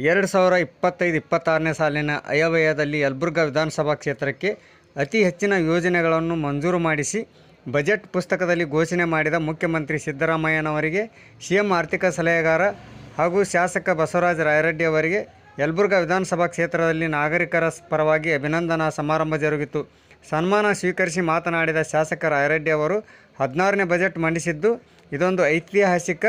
ಎರಡು ಸಾವಿರ ಇಪ್ಪತ್ತೈದು ಇಪ್ಪತ್ತಾರನೇ ಸಾಲಿನ ಅಯವ್ಯಯದಲ್ಲಿ ಯಲಬುರ್ಗಾ ವಿಧಾನಸಭಾ ಕ್ಷೇತ್ರಕ್ಕೆ ಅತಿ ಹೆಚ್ಚಿನ ಯೋಜನೆಗಳನ್ನು ಮಂಜೂರು ಮಾಡಿಸಿ ಬಜೆಟ್ ಪುಸ್ತಕದಲ್ಲಿ ಘೋಷಣೆ ಮಾಡಿದ ಮುಖ್ಯಮಂತ್ರಿ ಸಿದ್ದರಾಮಯ್ಯನವರಿಗೆ ಸಿ ಎಂ ಆರ್ಥಿಕ ಸಲಹೆಗಾರ ಹಾಗೂ ಶಾಸಕ ಬಸವರಾಜ ರಾಯರೆಡ್ಡಿ ಅವರಿಗೆ ಯಲಬುರ್ಗಾ ವಿಧಾನಸಭಾ ಕ್ಷೇತ್ರದಲ್ಲಿ ನಾಗರಿಕರ ಪರವಾಗಿ ಅಭಿನಂದನಾ ಸಮಾರಂಭ ಜರುಗಿತು. ಸನ್ಮಾನ ಸ್ವೀಕರಿಸಿ ಮಾತನಾಡಿದ ಶಾಸಕ ರಾಯರೆಡ್ಡಿ ಅವರು, ಹದಿನಾರನೇ ಬಜೆಟ್ ಮಂಡಿಸಿದ್ದು ಇದೊಂದು ಐತಿಹಾಸಿಕ,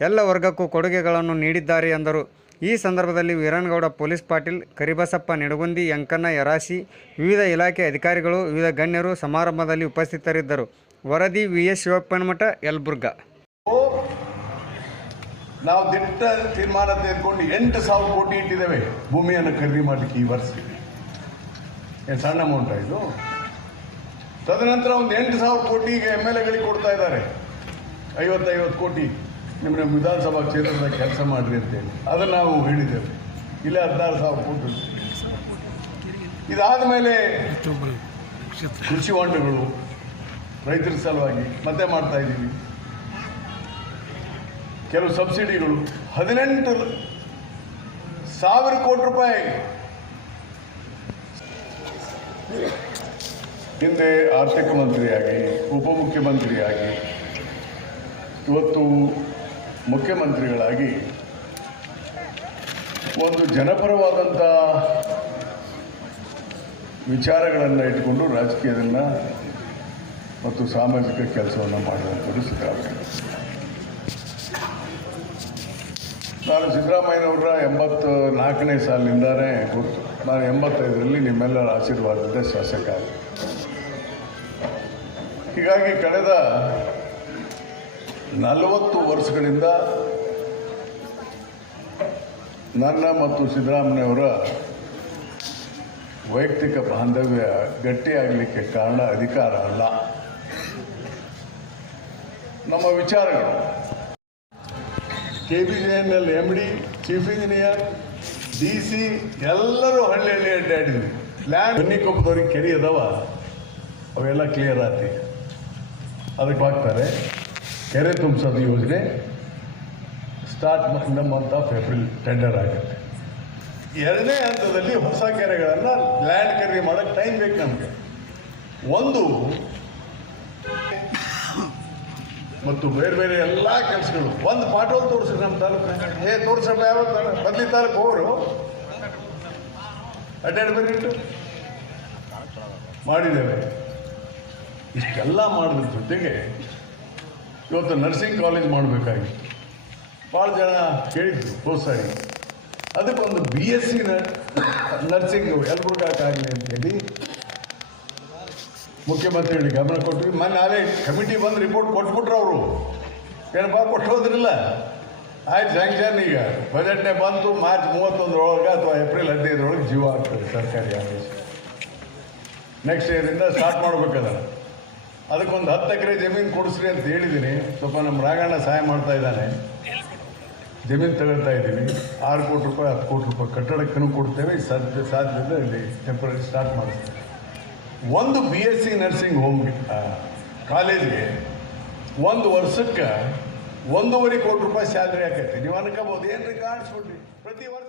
ಎಲ್ಲ ವರ್ಗಕ್ಕೂ ಕೊಡುಗೆಗಳನ್ನು ನೀಡಿದ್ದಾರೆ ಎಂದರು. ಈ ಸಂದರ್ಭದಲ್ಲಿ ವೀರನಗೌಡ ಪೊಲೀಸ್ ಪಾಟೀಲ್, ಕರಿಬಸಪ್ಪ ನೆಡುಗುಂದಿ ಯಂಕಣ್ಣ ಯರಾಸಿ ವಿವಿಧ ಇಲಾಖೆ ಅಧಿಕಾರಿಗಳು, ವಿವಿಧ ಗಣ್ಯರು ಸಮಾರಂಭದಲ್ಲಿ ಉಪಸ್ಥಿತರಿದ್ದರು. ವರದಿ ವಿ ಎಸ್ ಶಿವಪ್ಪನಮಠ, ಯಲಬುರ್ಗ. ನಾವು ದಿಟ್ಟ ತೀರ್ಮಾನ ತೆಗೆದುಕೊಂಡು ಎಂಟು ಸಾವಿರ ಕೋಟಿ ಇಟ್ಟಿದ್ದೇವೆ. ಭೂಮಿಯನ್ನು ಖರೀದಿ ಮಾಡಲಿಕ್ಕೆ ಈ ವರ್ಷ. ಏನು ಸಣ್ಣ ಅಮೌಂಟ್ ಇದು? ತದನಂತರ ಒಂದು ಎಂಟು ಸಾವಿರ ಕೋಟಿಗೆ ಎಂ ಎಲ್ ಎಗಳಿಗೆ ಕೊಡ್ತಾ ಇದ್ದಾರೆ. ಐವತ್ತೈವತ್ತು ಕೋಟಿ. ನಿಮ್ಮ ವಿಧಾನಸಭಾ ಕ್ಷೇತ್ರದ ಕೆಲಸ ಮಾಡಿರಿ ಅಂತೇಳಿ. ಅದನ್ನು ನಾವು ಹೇಳಿದ್ದೇವೆ. ಇಲ್ಲೇ ಹದಿನಾರು ಸಾವಿರ ಕೋಟಿ ಇದಾದ ಮೇಲೆ ಕೃಷಿ ಹೊಂಡಗಳು ರೈತರ ಸಲುವಾಗಿ ಮತ್ತೆ ಮಾಡ್ತಾ ಇದ್ದೀವಿ. ಕೆಲವು ಸಬ್ಸಿಡಿಗಳು ಹದಿನೆಂಟು ಸಾವಿರ ಕೋಟಿ ರೂಪಾಯಿ. ಹಿಂದೆ ಆರ್ಥಿಕ ಮಂತ್ರಿಯಾಗಿ, ಉಪಮುಖ್ಯಮಂತ್ರಿಯಾಗಿ ಇವತ್ತು ಮುಖ್ಯಮಂತ್ರಿಗಳಾಗಿ ಒಂದು ಜನಪರವಾದಂಥ ವಿಚಾರಗಳನ್ನು ಇಟ್ಕೊಂಡು ರಾಜಕೀಯದನ್ನು ಮತ್ತು ಸಾಮಾಜಿಕ ಕೆಲಸವನ್ನು ಮಾಡುವಂಥದ್ದು ಸಿದ್ದರಾಮಯ್ಯ ನಾನು ಸಿದ್ದರಾಮಯ್ಯನವರ ಎಂಬತ್ತು ನಾಲ್ಕನೇ ಸಾಲಿನಿಂದಾನೇ ಗೊತ್ತು ನಾನು ಎಂಬತ್ತೈದರಲ್ಲಿ ನಿಮ್ಮೆಲ್ಲರ ಆಶೀರ್ವಾದದ ಶಾಸಕ. ಹೀಗಾಗಿ ಕಳೆದ ನಲವತ್ತು ವರ್ಷಗಳಿಂದ ನನ್ನ ಮತ್ತು ಸಿದ್ದರಾಮಯ್ಯವರ ವೈಯಕ್ತಿಕ ಬಾಂಧವ್ಯ ಗಟ್ಟಿಯಾಗಲಿಕ್ಕೆ ಕಾರಣ ಅಧಿಕಾರ ಅಲ್ಲ. ನಮ್ಮ ವಿಚಾರಗಳು. K B J N L M D chief engineer D C ಎಲ್ಲರೂ ಹಳ್ಳಿಯಲ್ಲಿ ಹಳ್ಳಿ ಅಡ್ಡಾಡಿದ್ವಿ. ಲ್ಯಾಂಡ್ ಬನ್ನಿಕೊಪ್ಪದವ್ರಿಗೆ ಕೆರೆ ಅದಾವ? ಅವೆಲ್ಲ ಕ್ಲಿಯರ್ ಆತಿ. ಅದಕ್ಕೆ ಹಾಕ್ತಾರೆ ಕೆರೆ ತುಂಬಿಸೋದು ಯೋಜನೆ start month of April tender ಆಗುತ್ತೆ. ಎರಡನೇ ಹಂತದಲ್ಲಿ ಹೊಸ ಕೆರೆಗಳನ್ನು ಲ್ಯಾಂಡ್ ಖರೀದಿ ಮಾಡೋಕ್ಕೆ ಟೈಮ್ ಬೇಕು ನಮಗೆ. ಒಂದು, ಮತ್ತು ಬೇರೆ ಬೇರೆ ಎಲ್ಲ ಕೆಲಸಗಳು. ಒಂದು ಪಾಟೋಲ್ ತೋರಿಸ್ರಿ ನಮ್ಮ ತಾಲೂಕು ಏ, ತೋರಿಸಪ್ಪ ಯಾವ ಬದಲಿ ತಾಲೂಕು ಅವರು. ಅಡ್ಡಾಡ್ಬೇಕಿಟ್ಟು ಮಾಡಿದ್ದೇವೆ ಇಷ್ಟೆಲ್ಲ ಮಾಡೋದ್ರ ಜೊತೆಗೆ ಇವತ್ತು ನರ್ಸಿಂಗ್ ಕಾಲೇಜ್ ಮಾಡಬೇಕಾಗಿ ಭಾಳ ಜನ ಕೇಳಿದ್ರು ಪ್ರೋತ್ಸಾಹಿ ಅದಕ್ಕೊಂದು ಬಿ ಎಸ್ ಸಿ ನರ್ಸಿಂಗ್ ಅಂತ ಅಂತೇಳಿ ಮುಖ್ಯಮಂತ್ರಿಗಳಿಗೆ ಗಮನ ಕೊಟ್ವಿ. ಮೊನ್ನೆ ನಾಳೆ ಕಮಿಟಿ ಬಂದು ರಿಪೋರ್ಟ್ ಕೊಟ್ಬಿಟ್ರು ಅವರು. ಏನಪ್ಪ ಕೊಟ್ಟು ಹೋದ್ರಿಲ್ಲ ಆಯ್ತು ಸ್ಯಾಂಕ್ಷನ್ ಈಗ. ಬಜೆಟ್ನೇ ಬಂತು, ಮಾರ್ಚ್ ಮೂವತ್ತೊಂದರೊಳಗೆ ಅಥವಾ ಏಪ್ರಿಲ್ ಹದಿನೈದರೊಳಗೆ ಜೀವ ಆಗ್ತದೆ ಸರ್ಕಾರಿ ಆದೇಶ. ನೆಕ್ಸ್ಟ್ ಇಯರಿಂದ ಸ್ಟಾರ್ಟ್ ಮಾಡ್ಬೇಕದ. ಅದಕ್ಕೊಂದು ಹತ್ತು ಎಕರೆ ಜಮೀನು ಕೊಡಿಸ್ರಿ ಅಂತ ಹೇಳಿದ್ದೀನಿ ಸ್ವಲ್ಪ ನಮ್ಮ ರಾಘಣ್ಣ ಸಹಾಯ ಮಾಡ್ತಾ ಇದ್ದಾನೆ. ಜಮೀನು ತಗೊಳ್ತಾ ಇದ್ದೀವಿ. ಆರು ಕೋಟಿ ರೂಪಾಯಿ, ಹತ್ತು ಕೋಟಿ ರೂಪಾಯಿ ಕಟ್ಟಡಕ್ಕೂ ಕೊಡ್ತೇವೆ. ಸಾಧ್ಯ, ಸಾಧ್ಯತೆ ಇಲ್ಲಿ ಟೆಂಪ್ರರಿ ಸ್ಟಾರ್ಟ್ ಮಾಡಿಸ್ತೇವೆ. ಒಂದು B S C nursing home ಕಾಲೇಜ್ಗೆ ಒಂದು ವರ್ಷಕ್ಕೆ ಒಂದೂವರೆ ಕೋಟಿ ರೂಪಾಯಿ ಸ್ಯಾಲ್ರಿ ಆಕೈತಿ. ನೀವು ಅನ್ಕೋಬೋದು ಏನು ರೀ ಕಾಣಿಸ್ಬಿಡ್ರಿ ಪ್ರತಿ ವರ್ಷ